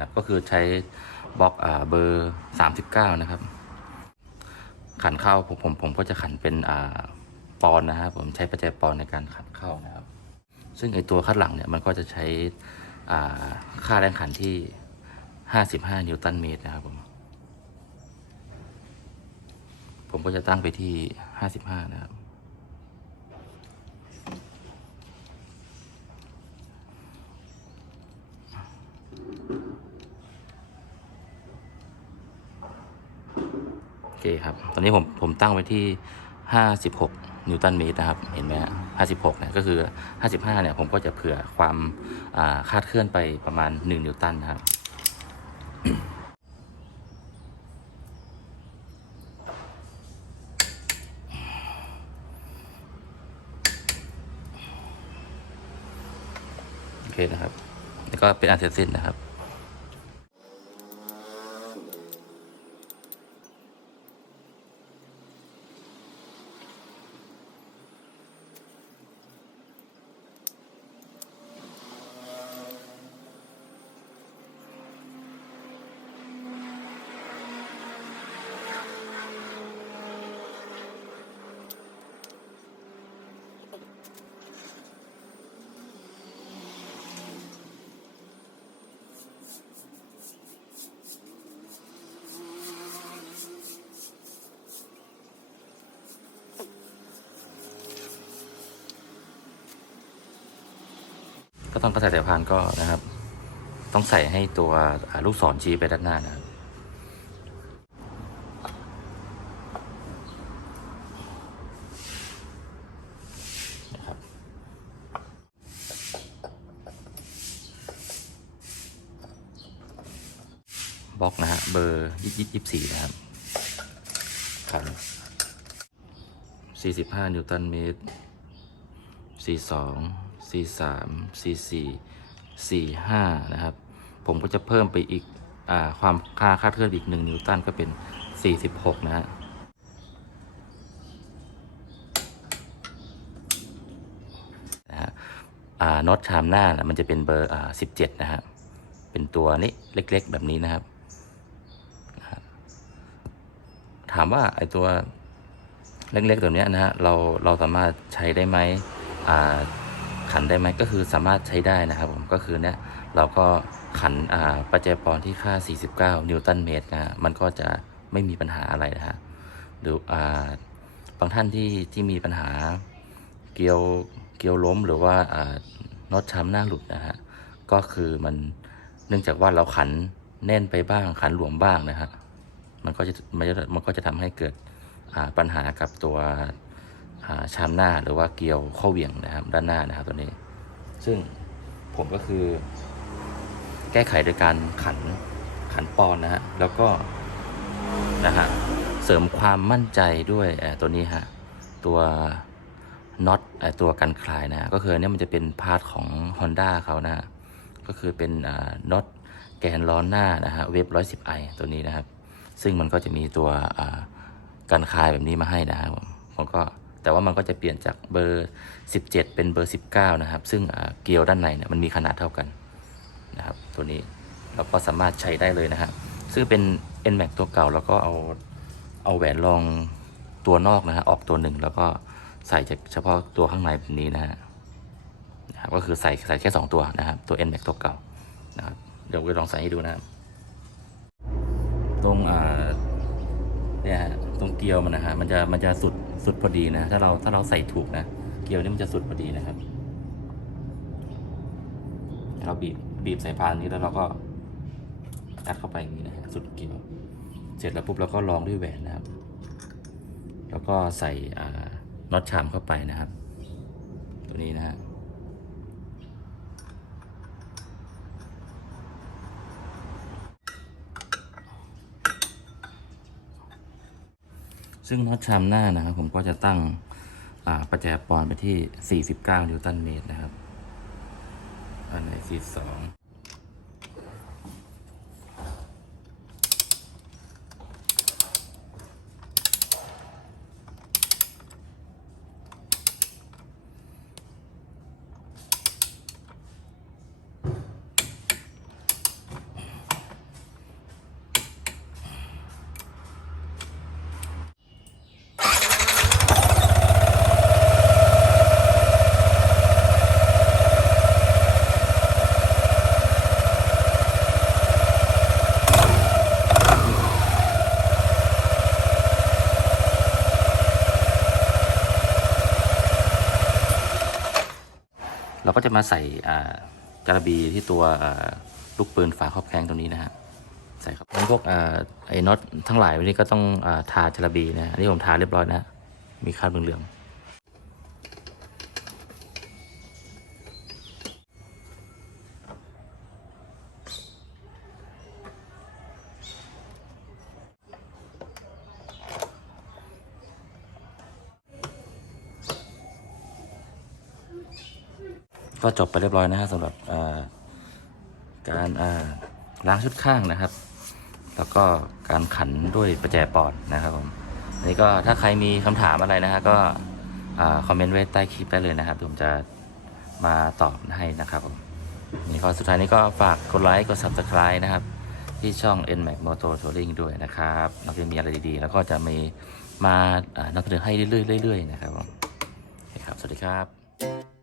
ชุดคัดก่อนนะครับ ก็คือใช้บล็อกอ่าเบอร์สามสิบเก้านะครับ ขันเข้าผมผมผมก็จะขันเป็นอ่าปอนนะครับผมใช้ประแจปอนในการขันเข้านะครับ ซึ่งไอตัวคัดหลังเนี่ยมันก็จะใช้อ่าค่าแรงขันที่ห้าสิบห้านิวตันเมตรนะครับผมผมก็จะตั้งไปที่ห้าสิบห้านะครับ โอเคครับ ตอนนี้ผมผมตั้งไว้ที่ 56 นิวตันเมตรนะครับ เห็นไหมฮะ56เนี่ยก็คือ 55 เนี่ยผมก็จะเผื่อความาคาดเคลื่อนไปประมาณ 1 นิวตันนะครับโอเคนะครับ แล้วก็เป็นอันเสร็จสิ้นนะครับ ต้องกระใส่สายพานก็นะครับ ต้องใส่ให้ตัวลูกศรชี้ไปด้านหน้านะครับบล็อกนะฮะเบอร์ยี่สิบยี่สี่นะครับขันสี่สิบห้านิวตันเมตรสี่สอง สี่สามสี่สี่สี่ห้านะครับ ผมก็จะเพิ่มไปอีกอความค่าค่าเคลื่อนอีกหนึ่งนิวตันก็เป็นสี่สิบหกนะฮะนะฮะอ่าน็อตชามหน้านะมันจะเป็นเบอร์อ่าสิบเจ็ดนะฮะ เป็นตัวนี้เล็กๆ แบบนี้นะครับ ถามว่าไอตัวเล็กๆ ตัวเนี้ยนะฮะ เราเราสามารถใช้ได้ไหมอ่า ขันได้ไหมก็คือสามารถใช้ได้นะครับผมก็คือเนี้ยเราก็ขันอ่าประแจปอนที่ค่า 49 นิวตันเมตรนะมันก็จะไม่มีปัญหาอะไรนะฮะหรืออ่าบางท่านที่ที่มีปัญหาเกลียวเกลียวล้มหรือว่าอ่าน็อตช้ำหน้าหลุดนะฮะก็คือมันเนื่องจากว่าเราขันแน่นไปบ้างขันหลวมบ้างนะฮะมันก็จะมันก็จะทำให้เกิดปัญหากับตัว ชามหน้าหรือว่าเกลียวข้อเหวี่ยงนะครับด้านหน้านะครับตัวนี้ ซึ่งผมก็คือ แก้ไขโดยการขันขันปอนนะฮะแล้วก็นะฮะเสริมความมั่นใจด้วยเอ่อตัวนี้ฮะตัวน็อตเอ่อตัวกันคลายนะก็คืออนเนี่ยมันจะเป็นพาร์ทของ Honda เขานะฮะก็คือเป็นอ่าน็อตแกนล้อหน้านะฮะเวฟร้อยสิบไอตัวนี้นะครับ ซึ่งมันก็จะมีตัวอ่าการคลายแบบนี้มาให้นะครับผมก็ แต่ว่ามันก็จะเปลี่ยนจากเบอร์ 17 เป็นเบอร์ 19 นะครับ ซึ่งเกลียวด้านในเนี่ยมันมีขนาดเท่ากันนะครับตัวนี้เราก็สามารถใช้ได้เลยนะครับซึ่งเป็น NMAX ตัวเก่าแล้วก็เอาเอาแหวนรองตัวนอกนะฮะออกตัวหนึ่งแล้วก็ใส่เฉพาะตัวข้างในแบบนี้นะฮะนะครับก็คือใส่ใส่แค่ 2 ตัวนะครับตัว NMAX ตัวเก่านะครับเดี๋ยวจะลองใส่ให้ดูนะครับตรงอ่าเนี่ยฮะ ตรงเกลียวมันนะฮะมันจะมันจะสุดสุดพอดีนะ ถ้าเราถ้าเราใส่ถูกนะ เกลียวนี่มันจะสุดพอดีนะครับ เราบีบบีบใส่พานนี้แล้วเราก็ยัดเข้าไปอย่างนี้นะฮะสุดเกลียว เสร็จแล้วปุ๊บเราก็รองด้วยแหวนนะครับ แล้วก็ใส่น็อตชามเข้าไปนะครับ ตัวนี้นะฮะ ซึ่งน็อตชามหน้านะครับผมก็จะตั้งประแจปอนไปที่ 49 นิวตันเมตรนะครับ อันไหน42 จะมาใส่อ่าจาระบีที่ตัวลูกปืนฝาครอบแข้งตรงนี้นะฮะใส่ครับพวกไอ้น็อตทั้งหลายวันนี้ก็ต้องทาจาระบีนะอันนี้ผมทาเรียบร้อยนะฮะมีคราบเหลืองๆ ก็จบไปเรียบร้อยนะฮะสำหรับการล้างชุดข้างนะครับ แล้วก็การขันด้วยประแจปอดนะครับผมอันนี้ก็ถ้าใครมีคำถามอะไรนะฮะก็คอมเมนต์ไว้ใต้คลิปได้เลยนะครับผมจะมาตอบให้นะครับผมนี่ก็สุดท้ายนี้ก็ฝากกดไลค์กด subscribe นะครับ ที่ช่อง NMAX Motor Touring ด้วยนะครับเราจะมีอะไรดีๆ แล้วก็จะมีมาอ่านำเสนอให้เรื่อยๆๆนะครับผมคครับ สวัสดีครับ